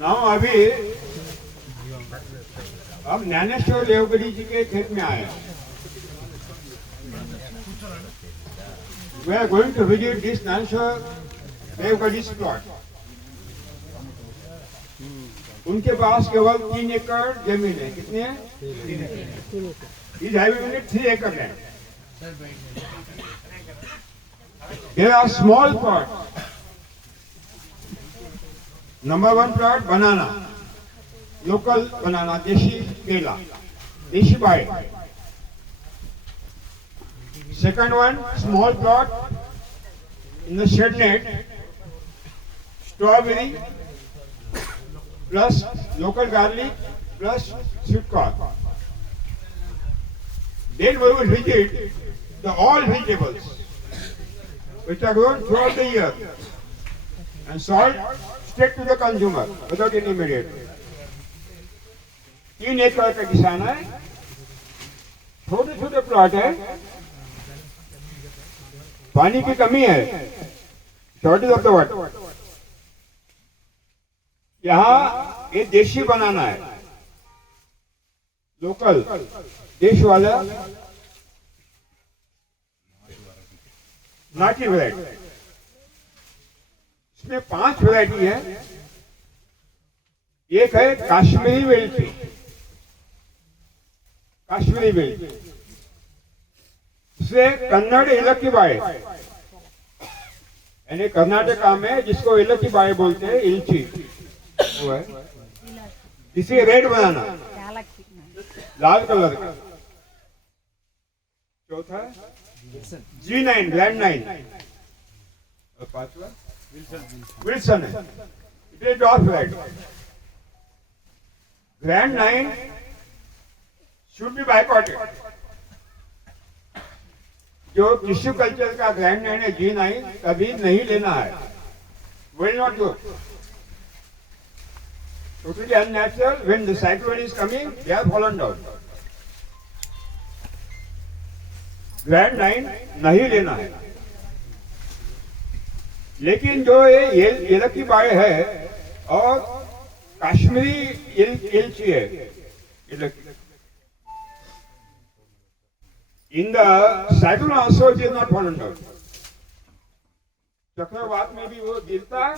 नाउ अभी हम ज्ञानेश्वर देवगढ़ी जी के खेत में आए। We are going to visit this Nanshwar Devgadi's plot. उनके पास केवल 3 एकड़ जमीन है। कितनी है? 3 एकड़। इस हाईवे में 3 एकड़ है। There are small plots. Number 1 plot banana, local banana, देशी केला, देशी bye. Second one, small plot in the shade net, strawberry plus local garlic plus sweet corn. Then we will visit the all vegetables which are grown throughout the year and sold straight to the consumer without any mediator. 3 एकड़ का किसान है, छोटे छोटे प्लॉट है, पानी की कमी है, शॉर्टेज ऑफ द वाटर. यहाँ ये देशी बनाना है, लोकल देश वाला नाटी वैरायटी. इसमें 5 वैरायटी है. एक है काश्मीरी वेलची, काश्मीरी वेलची, इसे कन्नड़ इलक्की बाय, यानी कर्नाटका में जिसको इलक्की बाय बोलते हैं, इलची वो है. इसे रेड बनाना, लाल कलर का. चौथा G9 ग्रैंड 9, और पांचवा विल्सन है. It is dwarf variety. Grand 9 should be बायकॉटेड. जो टिश्यू कल्चर का ग्रैंड 9 है, G9, कभी नहीं लेना है. Will not do. Totally unnatural. When the cyclone is coming, they are fallen down. Grand 9 नहीं लेना है. लेकिन जो ये इलक्की बाय है और काश्मीरी इलची है, इलक्की, in the cyclone also it is not fallen down. चक्रवात में भी वो गिरता है.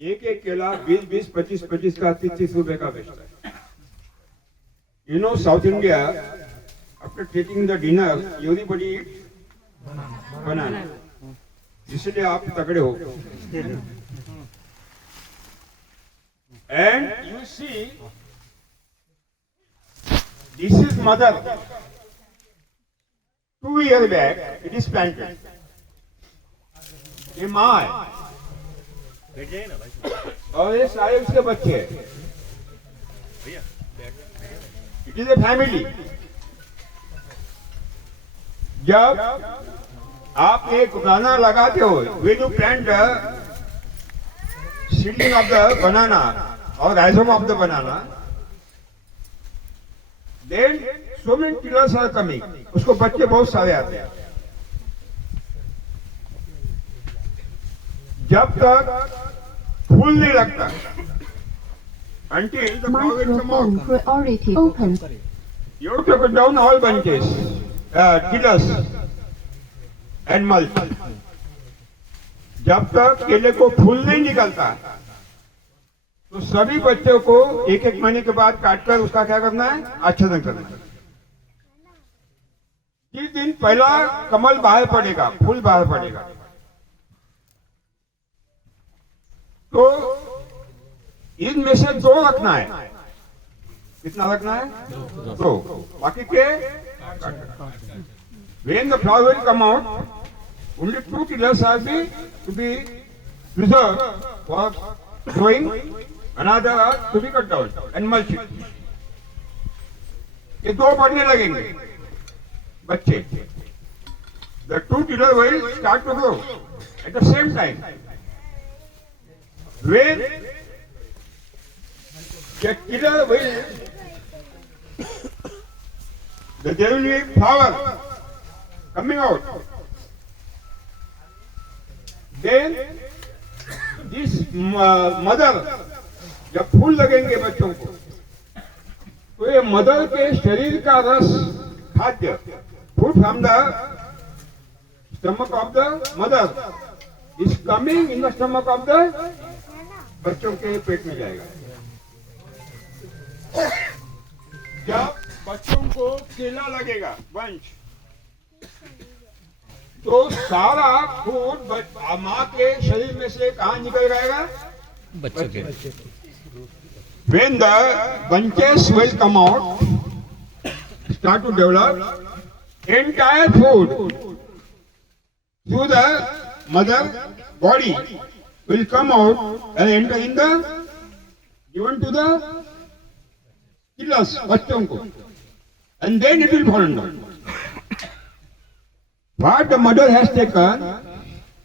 एक केला 20-20, 25-25 का, 30 रुपए का बेचता है. You know, South India, after taking the dinner, everybody eats banana. इसलिए आप तगड़े हो. And you see, this is mother. 2 years back, it is planted. ये माँ है और ये सारे उसके बच्चे हैं. It is a family. जब आप एक बनाना लगाते हो, वे जो plant seedling of the banana और rhizome of the banana, then so many tillers are coming. उसको बच्चे बहुत सारे आते हैं. जब तक फूल नहीं लगता, until the flower will come out, priority open. you have to cut down all bunches, tillers and mulch. जब तक केले को फूल नहीं निकलता, तो सभी बच्चों को 1-1 महीने के बाद काटकर उसका क्या करना है? आच्छादन करना है. जिस दिन पहला कमल बाहर पड़ेगा, फूल बाहर पड़ेगा, तो इनमें से 2 रखना है. कितना रखना है? 2. बाकी के when the flower will come out, only 2 tillers are to be preserved for growing, another are to be cut down and mulch it. ये 2 बढ़ने लगेंगे बच्चे. The 2 tillers will start to grow at the same time. When the tiller will, there will be flower coming out. Then this mother जब फूल लगेंगे बच्चों को तो ये मदर के शरीर का रस खाद्य food from the stomach of the mother is coming in the stomach of the बच्चों के पेट में जाएगा। जब बच्चों को केला लगेगा वंश तो सारा फूड माँ के शरीर में से कहाँ निकल जाएगा? बच्चों के। When the bunches will come out, start to develop, entire food through the mother body will come out and enter in the given to the killers, बच्चों को, and then it will fall down. What the mother has taken,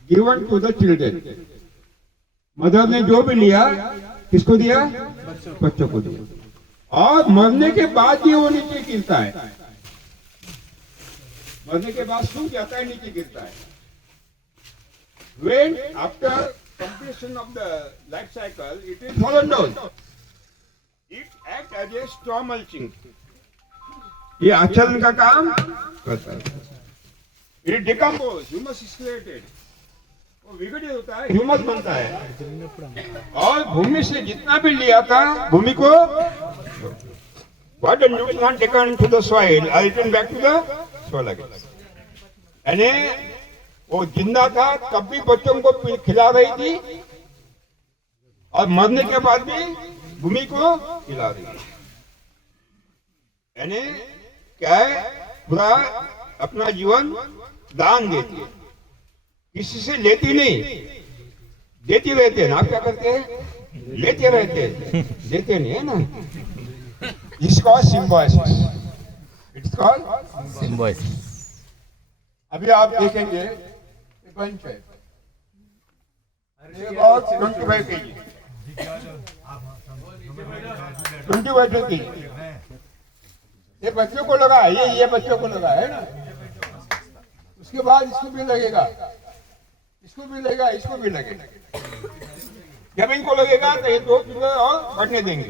given to the children. Mother ने जो भी लिया किसको दिया? बच्चों को दिया। और मरने के बाद ही वो नीचे गिरता है, मरने के बाद सूख जाता है, नीचे गिरता है। When after completion of the life cycle, it is fallen down. It acts as a straw mulching. ये आच्छादन का काम करता है। It decomposes, humus is created. वो विघटित होता है, ह्यूमस बनता है। और भूमि से जितना भी लिया था भूमि को what the nutrients taken to the soil are returned back to the soil again. यानी वो जिंदा था तब भी बच्चों को खिला रही थी और मरने के बाद भी भूमि को खिला रही थी। यानी क्या है? पूरा अपना जीवन दान देती है, किसी से लेती नहीं, देती रहते हैं ना। आप क्या करते हैं? लेते रहते हैं, देते नहीं है ना। It's called symbiosis, it's called symbiosis. अभी आप देखेंगे ये बंच है, ये अबाउट 25 kg, 25 kg। ये बच्चों को लगा है, ये बच्चों को लगा है ना। उसके बाद इसको भी लगेगा, इसको भी लगेगा, इसको भी लगेगा। जब इनको लगेगा तो ये 2 किलो और बढ़ने देंगे,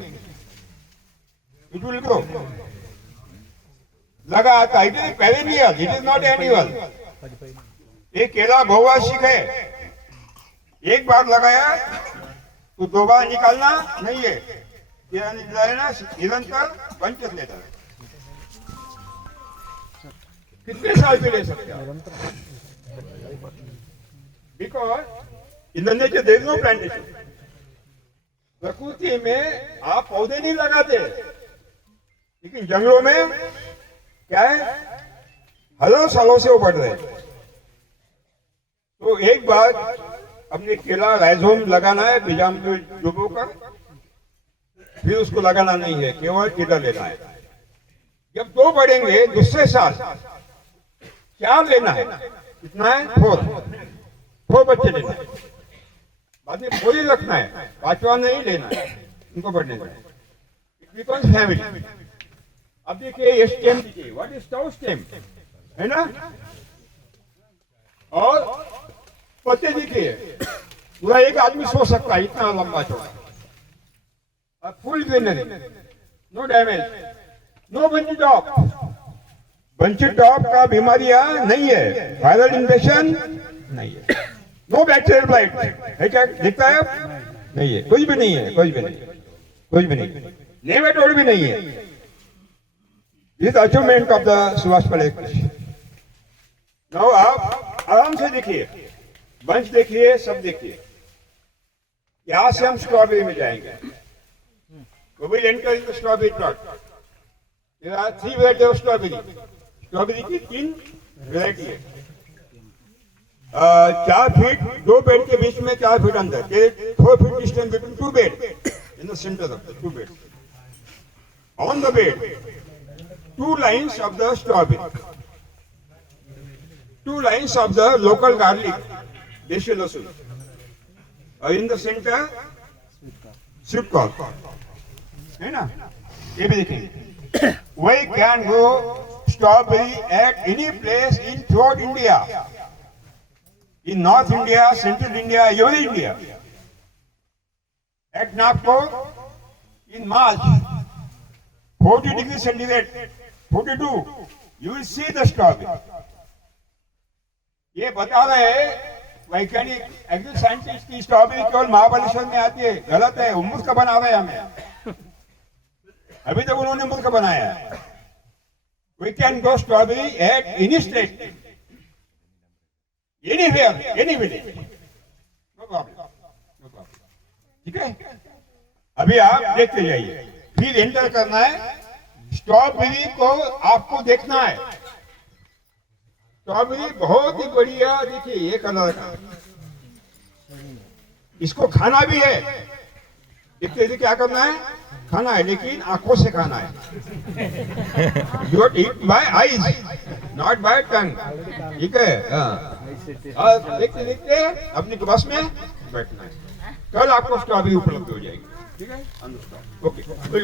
इट विल ग्रो। लगा आता it is perennial, it is not annual. ये केला बहुवार्षिक है, एक बार लगाया तो 2 बार निकालना नहीं है, केला निकालना निरंतर बंचत लेता है। कितने साल भी ले सकते हैं? Because in the nature there is no plantation. प्रकृति में आप पौधे नहीं लगाते, लेकिन जंगलों में क्या है? हजारों सालों से वो बढ़ रहे हैं। तो एक बार अपने केला राइजोम लगाना है, बीजाम को डुबो कर, फिर उसको लगाना नहीं है, केवल कीड़ा लेना है। जब 2 बढ़ेंगे दूसरे साल 4 लेना है, कितना है? 4 बच्चे लेना है, बाद में 4 ही रखना है, 5वां नहीं लेना है, उनको बढ़ने देना है। It becomes family. अब देखिए ये स्टेम देखिए, व्हाट इज स्टाउ स्टेम, है ना। और पत्ते देखिए, पूरा एक आदमी सो सकता है, इतना लंबा चौड़ा। और full greenery, no damage, no bunchy top. Bunchy top का बीमारियां नहीं है, वायरल इन्फेक्शन नहीं है, नो बैक्टीरियल ब्लाइट है। क्या दिखता है? नहीं है, कुछ भी नहीं है, कुछ भी नहीं, कुछ भी नहीं, नेमेटोड भी नहीं है। This achievement of the Subhash Palekar. नाउ आप आराम से देखिए, बंच देखिए, सब देखिए। यहां से हम स्ट्रॉबेरी में जाएंगे। We will enter into strawberry plot. There are 3 varieties of strawberry. Strawberry की 3 वैरायटी है। 4 फीट 2 बेड के बीच में, 4 फीट अंदर, 4 feet distance between 2 bed in the centre of the 2 bed. On the bed 2 lines of the strawberry, 2 lines of the local garlic, देशी लहसुन, और in the centre sweet corn, है ना। ये भी देखेंगे। We can grow strawberry at any place in throughout India, in North India, Central India, every India. At Nagpur, in March, 40 degrees centigrade, 42, you will see the strawberry. ये बता रहे वैज्ञानिक agree scientist की स्ट्रॉबेरी केवल महाबलेश्वर में आती है, गलत है, वो मूर्ख बना रहे हैं हमें। अभी तक उन्होंने मूर्ख बनाया है। We can grow strawberry at any state, anywhere, any village. No problem. No problem. ठीक है? अभी आप देखते जाइए, फिर एंटर करना है। स्ट्रॉबेरी को आपको देखना है। स्ट्रॉबेरी बहुत ही बढ़िया, देखिए ये कलर का, इसको खाना भी है। देखते देखिए क्या करना है, खाना है, लेकिन आंखों से खाना है। You eat by eyes, not by tongue. ठीक है? हाँ, और देखते देखते अपनी बस में बैठना है। कल आपको स्ट्रॉबेरी उपलब्ध हो जाएगी। ठीक है? ओके।